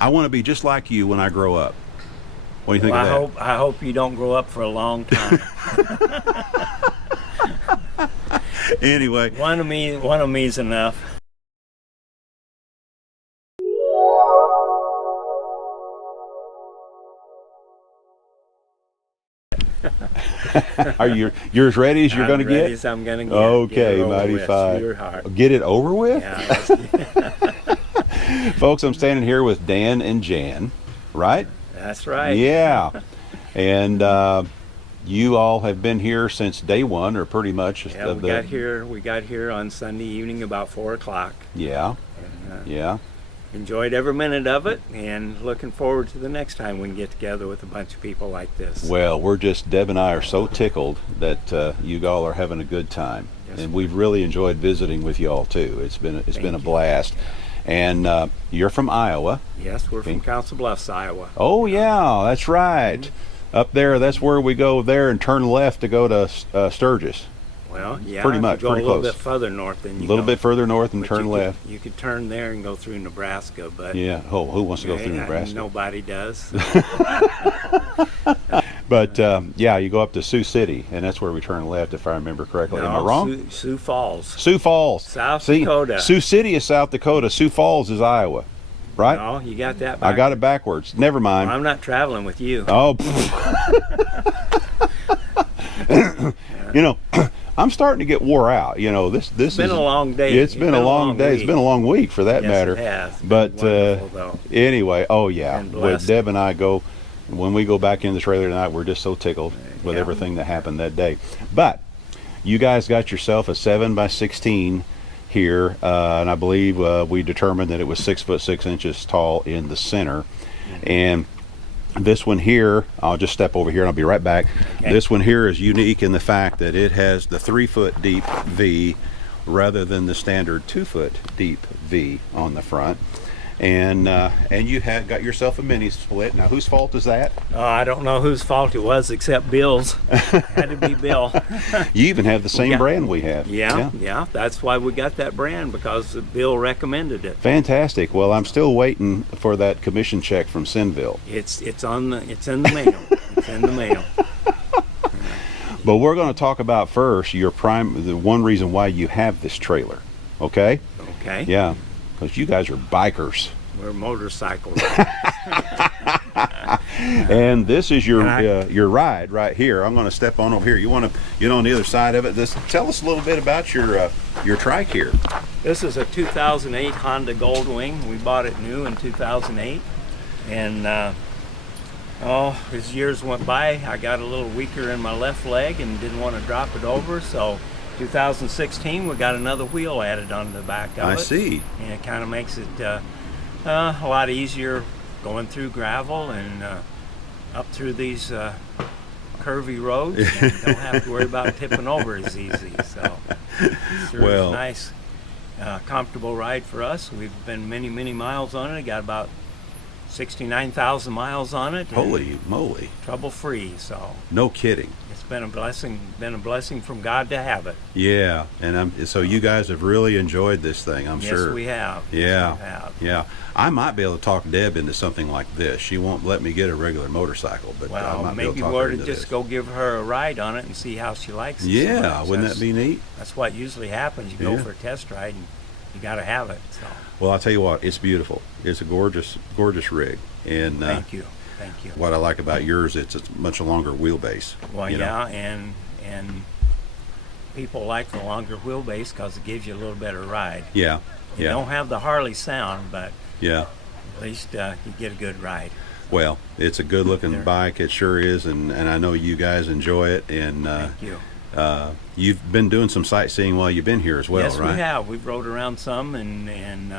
I want to be just like you when I grow up. What do you think of that? I hope you don't grow up for a long time. Anyway, one of me's enough. Are you're as ready as you're going to get? Ready as I'm going to get. Okay, mighty fine. Get it over with? Yeah. Folks, I'm standing here with Dan and Jan, right? That's right. Yeah. And you all have been here since day one, or pretty much. Yeah, we got here on Sunday evening about 4 o'clock. Yeah. And, yeah. Enjoyed every minute of it, and looking forward to the next time we can get together with a bunch of people like this. Well, Deb and I are so tickled that you all are having a good time. Yes, and we've really enjoyed visiting with you all too. It's been a blast. And you're from Iowa. Yes, we're from Council Bluffs, Iowa. Oh yeah, that's right. Mm-hmm. Up there, that's where we go there and turn left to go to Sturgis. Well, yeah, pretty much, go pretty a little close. Bit further north than you a little bit further north and turn left. You could turn there and go through Nebraska, but yeah, who wants to go through Nebraska? Nobody does. But yeah, you go up to Sioux City, and that's where we turn left, if I remember correctly. Am I wrong? Sioux Falls. Sioux Falls, South Dakota. Sioux City is South Dakota. Sioux Falls is Iowa, right? No, you got that backwards. I got it backwards. Never mind. Well, I'm not traveling with you. Oh. You know, I'm starting to get wore out. You know, this it's been a long day. It's been a long day. It's been a long week for that matter. It has. But anyway, oh yeah. With Deb and I when we go back in the trailer tonight, we're just so tickled with everything that happened that day. But you guys got yourself a 7x16 here, and I believe we determined that it was 6 foot 6 inches tall in the center, and this one here, I'll just step over here and I'll be right back. Okay. This one here is unique in the fact that it has the 3 foot deep V rather than the standard 2 foot deep V on the front. And you had got yourself a mini split. Now, whose fault is that? I don't know whose fault it was, except Bill's. Had to be Bill. You even have the same brand we have. Yeah. That's why we got that brand, because Bill recommended it. Fantastic. Well, I'm still waiting for that commission check from Sinville. It's in the mail. It's in the mail. But we're going to talk about first the one reason why you have this trailer. Okay? Okay. Yeah. Because you guys are bikers. We're motorcycle riders. And this is your ride right here. I'm going to step on over here. You want to get on the other side of it? Tell us a little bit about your trike here. This is a 2008 Honda Goldwing. We bought it new in 2008. And as years went by, I got a little weaker in my left leg and didn't want to drop it over. So 2016, we got another wheel added on the back of it. I see. And it kind of makes it a lot easier going through gravel and up through these curvy roads. And don't have to worry about tipping over as easy. So it's a nice, comfortable ride for us. We've been many, many miles on it. Got about 69,000 miles on it. Holy moly. Trouble free, so. No kidding. It's been a blessing from God to have it. Yeah, and so you guys have really enjoyed this thing, I'm sure. Yes, we have. Yeah, yes, we have. Yeah. I might be able to talk Deb into something like this. She won't let me get a regular motorcycle, but I might be able to talk her into this. Just go give her a ride on it and see how she likes it. Yeah, wouldn't that be neat? That's what usually happens. You go for a test ride and you got to have it. So. Well, I'll tell you what, it's beautiful. It's a gorgeous, gorgeous rig. And thank you. What I like about yours, it's a much longer wheelbase. Well, yeah, and people like the longer wheelbase because it gives you a little better ride. Yeah. You don't have the Harley sound, but at least you get a good ride. Well, it's a good-looking bike. It sure is, and I know you guys enjoy it. And thank you. You've been doing some sightseeing while you've been here as well, right? Yes, we have. We've rode around some, and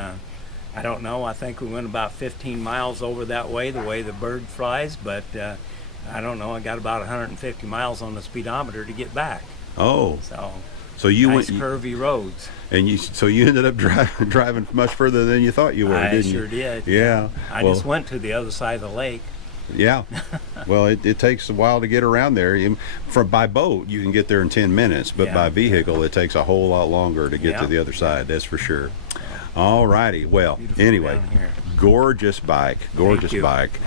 I don't know. I think we went about 15 miles over that way, the way the bird flies, but I don't know. I got about 150 miles on the speedometer to get back. Oh. So you nice went curvy roads. And you ended up driving much further than you thought you were, didn't you? I sure did. Yeah. I just went to the other side of the lake. Yeah. Well, it takes a while to get around there. By boat, you can get there in 10 minutes, but by vehicle, it takes a whole lot longer to get to the other side. That's for sure. All righty. Well, anyway, Gorgeous bike. Gorgeous bike.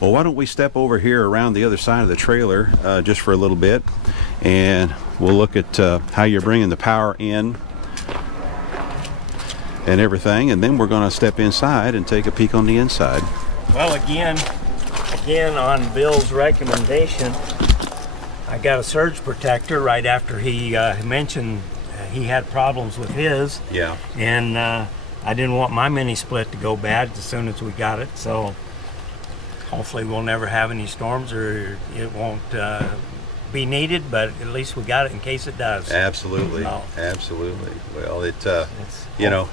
Well, why don't we step over here around the other side of the trailer just for a little bit, and we'll look at how you're bringing the power in and everything, and then we're going to step inside and take a peek on the inside. Well, again on Bill's recommendation, I got a surge protector right after he mentioned he had problems with his. Yeah. And I didn't want my mini split to go bad as soon as we got it, so hopefully we'll never have any storms, or it won't be needed, but at least we got it in case it does. Absolutely. So, absolutely. Well, you know,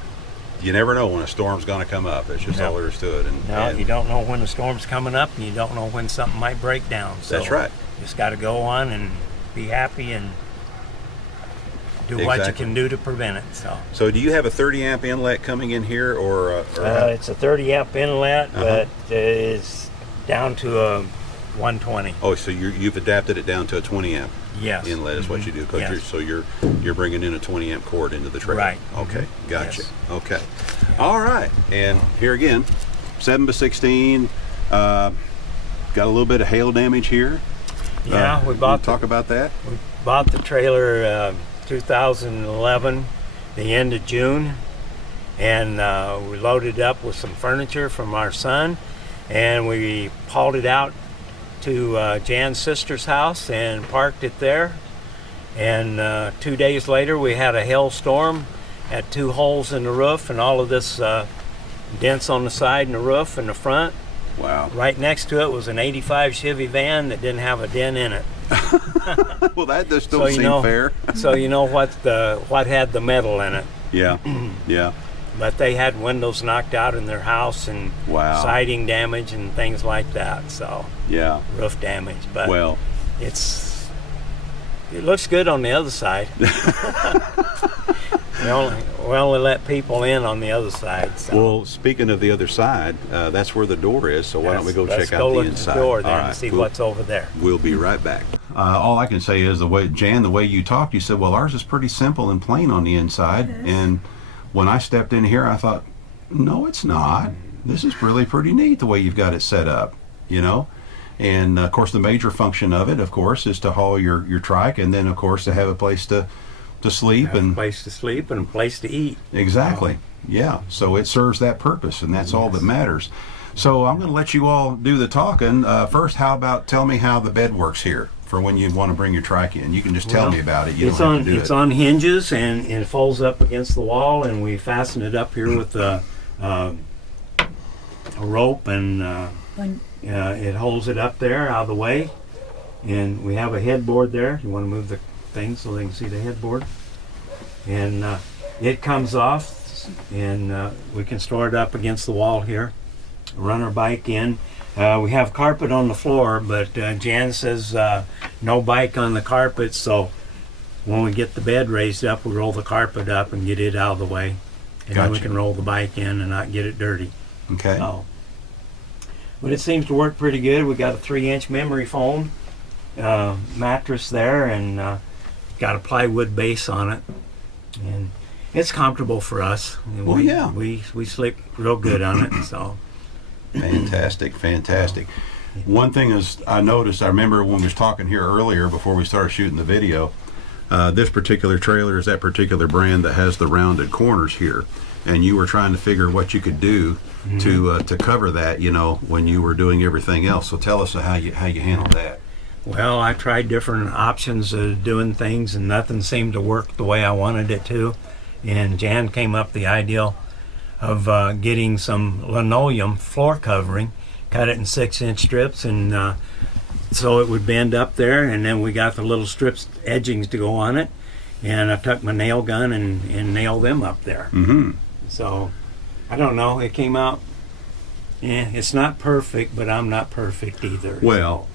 you never know when a storm's going to come up. It's just all there is to it. And you don't know when the storm's coming up, and you don't know when something might break down. So that's right. You just got to go on and be happy and do what you can do to prevent it. So do you have a 30 amp inlet coming in here, or it's a 30 amp inlet, but it's down to a 120. Oh, so you've adapted it down to a 20 amp inlet is what you do, because you're bringing in a 20 amp cord into the trailer. Right. Okay, gotcha. Okay, all right. And here again, 7x16. Got a little bit of hail damage here. Yeah, we bought. Talk about that. We bought the trailer 2011, the end of June, and we loaded up with some furniture from our son, and we hauled it out to Jan's sister's house and parked it there. And 2 days later, we had a hailstorm, had 2 holes in the roof, and all of this dents on the side and the roof and the front. Wow. Right next to it was an 85 Chevy van that didn't have a dent in it. Well, that just don't seem fair. So you know what had the metal in it. Yeah. Yeah. But they had windows knocked out in their house, and siding damage and things like that. So yeah, roof damage. But well, it looks good on the other side. we only let people in on the other side. So. Well, speaking of the other side, that's where the door is. So why don't we go check out the inside? At the door then and see what's over there. We'll be right back. All I can say is the way you talked, you said, well, ours is pretty simple and plain on the inside. And when I stepped in here, I thought, no, it's not. This is really pretty neat the way you've got it set up, you know. And of course, the major function of it, of course, is to haul your trike, and then of course to have a place to sleep, and a place to sleep and a place to eat. Exactly. Yeah. So it serves that purpose, and that's all that matters. So I'm going to let you all do the talking. First, how about tell me how the bed works here for when you want to bring your trike in? You can just tell me about it. You don't have to do it. It's on hinges, and it folds up against the wall, and we fasten it up here with a rope, and it holds it up there out of the way. And we have a headboard there. You want to move the thing so they can see the headboard. And it comes off, and we can store it up against the wall here. Run our bike in. We have carpet on the floor, but Jan says no bike on the carpet, so when we get the bed raised up, we roll the carpet up and get it out of the way. And then we can roll the bike in and not get it dirty. Okay. But it seems to work pretty good. We got a 3-inch memory foam mattress there, and got a plywood base on it. And it's comfortable for us. And we sleep real good on it, so. Fantastic. One thing is, I noticed, I remember when we was talking here earlier before we started shooting the video, this particular trailer is that particular brand that has the rounded corners here, and you were trying to figure what you could do to cover that, you know, when you were doing everything else. So tell us how you handled that. Well, I tried different options of doing things, and nothing seemed to work the way I wanted it to. And Jan came up with the idea of getting some linoleum floor covering, cut it in 6-inch strips, and so it would bend up there, and then we got the little strips edgings to go on it, and I took my nail gun and nailed them up there. So I don't know, it came out, it's not perfect, but I'm not perfect either. Well,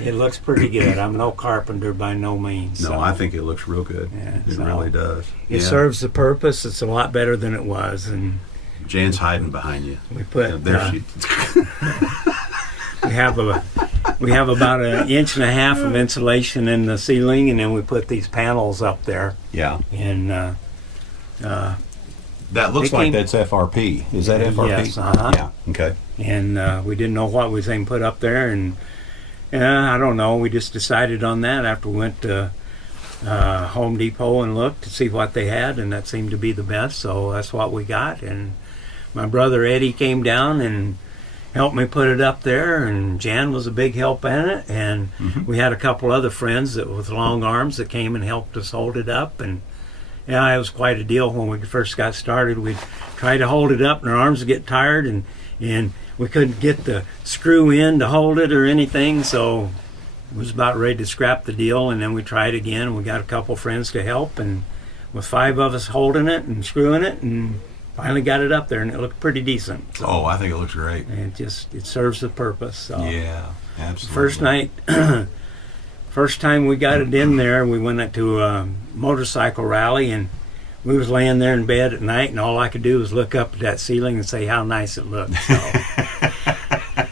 it looks pretty good. I'm no carpenter by no means. No, so. I think it looks real good. Yeah, it really does. It serves the purpose. It's a lot better than it was. And Jan's hiding behind you. We put there. We have about 1.5 inches of insulation in the ceiling, and then we put these panels up there. Yeah. And That looks like that's FRP. Is that FRP? Yes. Yeah. Okay. And we didn't know what we was going to put up there, and I don't know. We just decided on that after we went to Home Depot and looked to see what they had, and that seemed to be the best. So that's what we got. And my brother Eddie came down and helped me put it up there, and Jan was a big help in it. And we had a couple other friends that with long arms that came and helped us hold it up. And yeah, it was quite a deal when we first got started. We'd try to hold it up, and our arms would get tired, and we couldn't get the screw in to hold it or anything, so we was about ready to scrap the deal. And then we tried again. We got a couple friends to help, and with 5 of us holding it and screwing it, and finally got it up there, and it looked pretty decent. So, oh, I think it looks great. And it serves the purpose. So. Yeah, absolutely. First night, first time we got it in there, we went up to a motorcycle rally, and we was laying there in bed at night, and all I could do was look up at that ceiling and say how nice it looked. So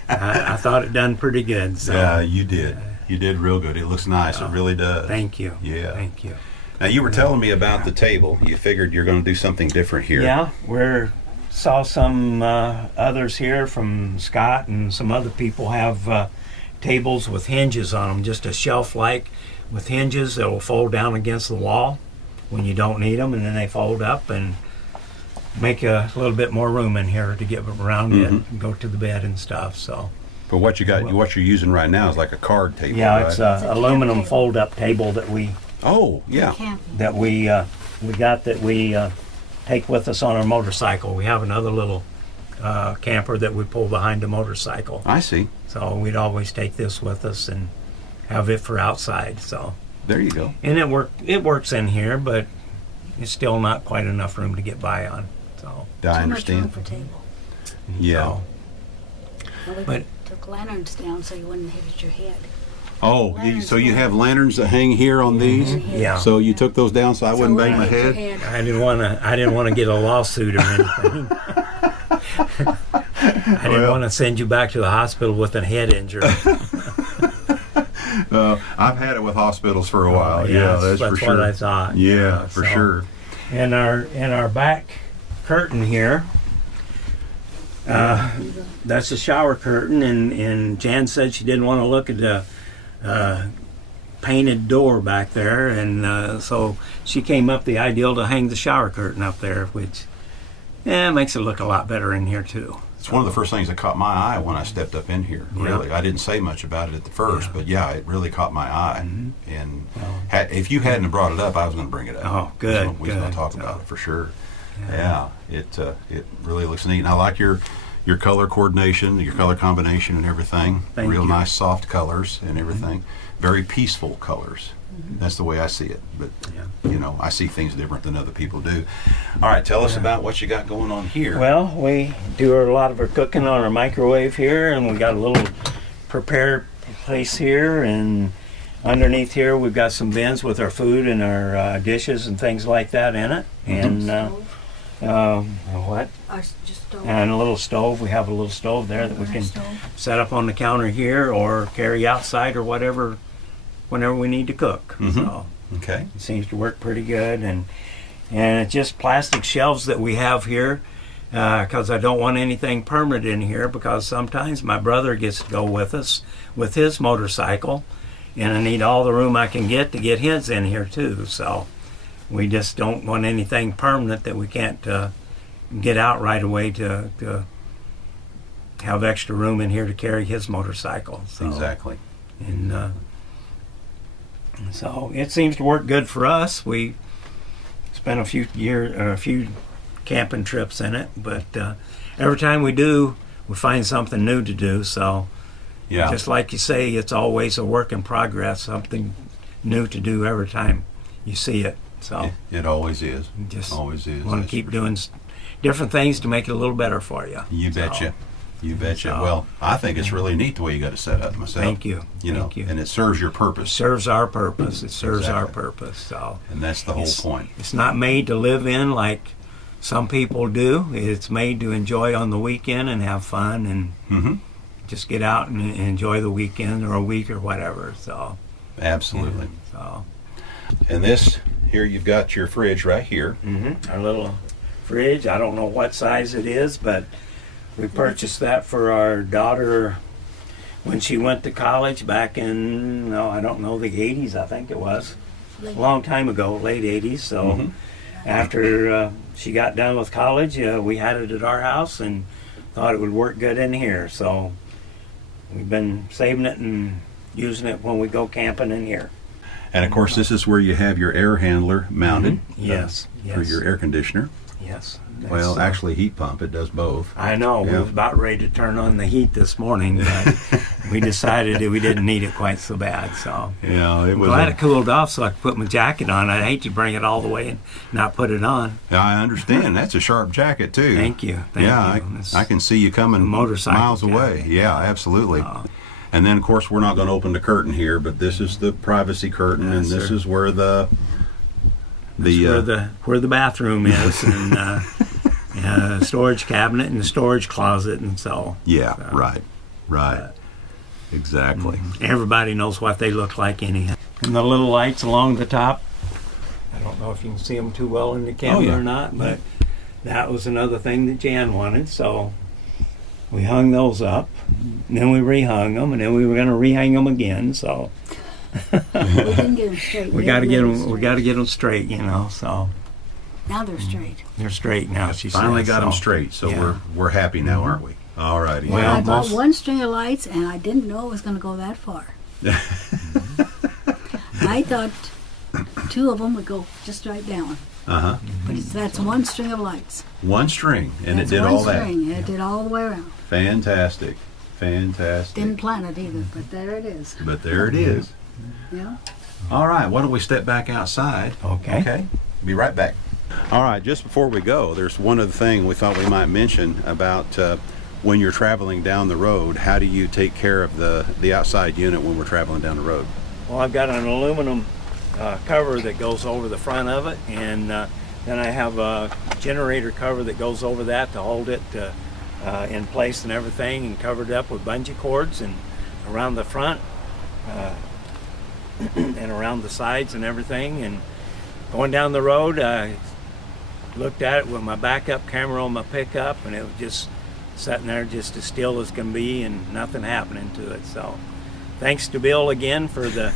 I thought it done pretty good. So. Yeah, you did. You did real good. It looks nice. It really does. Thank you. Yeah. Thank you. Now, you were telling me about the table. You figured you're going to do something different here. Yeah, we saw some others here from Scott, and some other people have tables with hinges on them, just a shelf-like with hinges that will fold down against the wall when you don't need them, and then they fold up and make a little bit more room in here to get around it and go to the bed and stuff. So. But what you got, what you're using right now is like a card table. Yeah, right? it's an aluminum fold-up table that we. Oh, yeah. That we got that we take with us on our motorcycle. We have another little camper that we pull behind the motorcycle. I see. So we'd always take this with us and have it for outside. So there you go. And it works in here, but it's still not quite enough room to get by on. So I understand. Too much room for table. Yeah. Well, we took lanterns down so you wouldn't hit at your head. Oh, so you have lanterns that hang here on these? Yeah. So you took those down so I wouldn't bang my head? I didn't want to get a lawsuit or anything. I didn't want to send you back to the hospital with a head injury. I've had it with hospitals for a while. Yeah, that's for sure. What I thought. Yeah, for sure. And our back curtain here, that's a shower curtain, and Jan said she didn't want to look at the painted door back there, and so she came up the ideal to hang the shower curtain up there, which makes it look a lot better in here too. It's one of the first things that caught my eye when I stepped up in here. Really, I didn't say much about it at the first, but yeah, it really caught my eye. And if you hadn't brought it up, I was going to bring it up. Oh, good. We was going to talk about it for sure. Yeah, it really looks neat, and I like your color coordination, your color combination, and everything. Thank you. Nice, soft colors and everything. Very peaceful colors. That's the way I see it. But I see things different than other people do. All right, tell us about what you got going on here. Well, we do a lot of our cooking on our microwave here, and we got a little prepared place here, and underneath here we've got some bins with our food and our dishes and things like that in it. And what? And a little stove. We have a little stove there that we can set up on the counter here or carry outside or whatever, whenever we need to cook. So okay, it seems to work pretty good, and it's just plastic shelves that we have here because I don't want anything permanent in here, because sometimes my brother gets to go with us with his motorcycle, and I need all the room I can get to get his in here too. So we just don't want anything permanent that we can't get out right away to have extra room in here to carry his motorcycle. So, exactly. And so it seems to work good for us. We spent a few camping trips in it, but every time we do, we find something new to do. So just like you say, it's always a work in progress, something new to do every time you see it. So it always is. Just always is. Want to keep doing different things to make it a little better for you. You betcha. You betcha. Well, I think it's really neat the way you got it set up myself. Thank you. Thank you. And it serves your purpose. Serves our purpose. It serves our purpose. So. And that's the whole point. It's not made to live in like some people do. It's made to enjoy on the weekend and have fun and just get out and enjoy the weekend or a week or whatever. So. Absolutely. And this here, you've got your fridge right here. Our little fridge. I don't know what size it is, but we purchased that for our daughter when she went to college back in, I don't know, the 80s, I think it was. A long time ago, late 80s. So after she got done with college, we had it at our house and thought it would work good in here. So we've been saving it and using it when we go camping in here. And of course, this is where you have your air handler mounted. Yes, for your air conditioner. Yes. Well, actually, heat pump. It does both. I know. We was about ready to turn on the heat this morning, but we decided that we didn't need it quite so bad. So yeah, it was. Glad it cooled off, so I could put my jacket on. I'd hate to bring it all the way and not put it on. I understand. That's a sharp jacket too. Thank you. I can see you coming miles away. Yeah, absolutely. And then, of course, we're not going to open the curtain here, but this is the privacy curtain, and this is where the where the bathroom is, and storage cabinet and the storage closet, and so. Yeah, right. Exactly. Everybody knows what they look like anyhow. And the little lights along the top, I don't know if you can see them too well in the camera or not, but that was another thing that Jan wanted, so we hung those up, and then we rehung them, and then we were going to rehang them again, so. We didn't get them straight. We got to get them. We got to get them straight, So now they're straight. They're straight now. She finally said, got them straight, so we're happy now, aren't we? All righty. Well, I bought one string of lights, and I didn't know it was going to go that far. I thought 2 of them would go just right down. But that's one string of lights. One string, and it did all that. One string, and it did all the way around. Fantastic. Didn't plan it either, but there it is. But there it is. Yeah. All right, why don't we step back outside? Okay. Be right back. All right, just before we go, there's one other thing we thought we might mention about when you're traveling down the road. How do you take care of the outside unit when we're traveling down the road? Well, I've got an aluminum cover that goes over the front of it, and then I have a generator cover that goes over that to hold it in place and everything, and covered up with bungee cords and around the front and around the sides and everything. And going down the road, I looked at it with my backup camera on my pickup, and it was just sitting there just as still as can be and nothing happening to it. So thanks to Bill again for the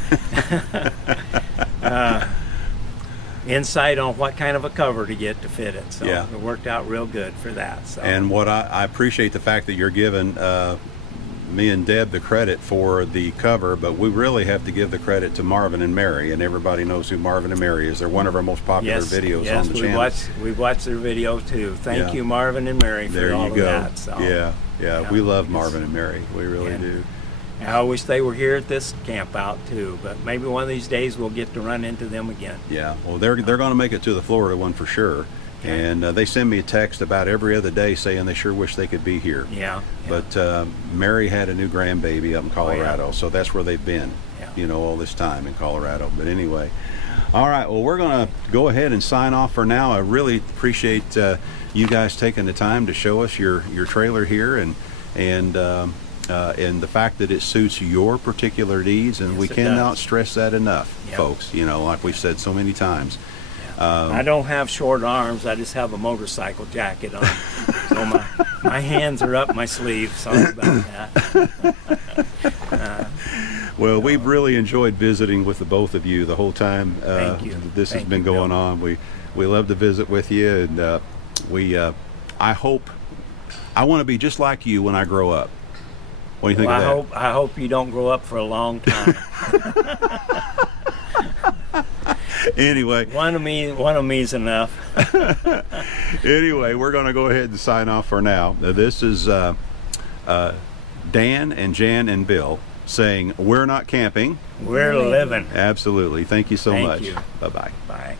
insight on what kind of a cover to get to fit it. So it worked out real good for that. So. And what I appreciate the fact that you're giving me and Deb the credit for the cover, but we really have to give the credit to Marvin and Mary, and everybody knows who Marvin and Mary is. They're one of our most popular videos on the channel. We've watched their video too. Thank you, Marvin and Mary, for all of that. So. Yeah, we love Marvin and Mary. We really do. I wish they were here at this camp out too, but maybe one of these days we'll get to run into them again. Yeah, well, they're going to make it to the Florida one for sure. And they send me a text about every other day saying they sure wish they could be here. But Mary had a new grandbaby up in Colorado, so that's where they've been, all this time in Colorado. But anyway, all right, well, we're going to go ahead and sign off for now. I really appreciate you guys taking the time to show us your trailer here and the fact that it suits your particular needs, and we cannot stress that enough, folks. Like we've said so many times. I don't have short arms. I just have a motorcycle jacket on, so my hands are up my sleeve. Sorry about that. Well, we've really enjoyed visiting with the both of you the whole time. Thank you. This has been going on. We love to visit with you, and I hope I want to be just like you when I grow up. What do you think of that? I hope you don't grow up for a long time. Anyway, one of me is enough. Anyway, we're going to go ahead and sign off for now. This is Dan and Jan and Bill saying we're not camping, we're living. Absolutely. Thank you so much. Thank you. Bye-bye. Bye.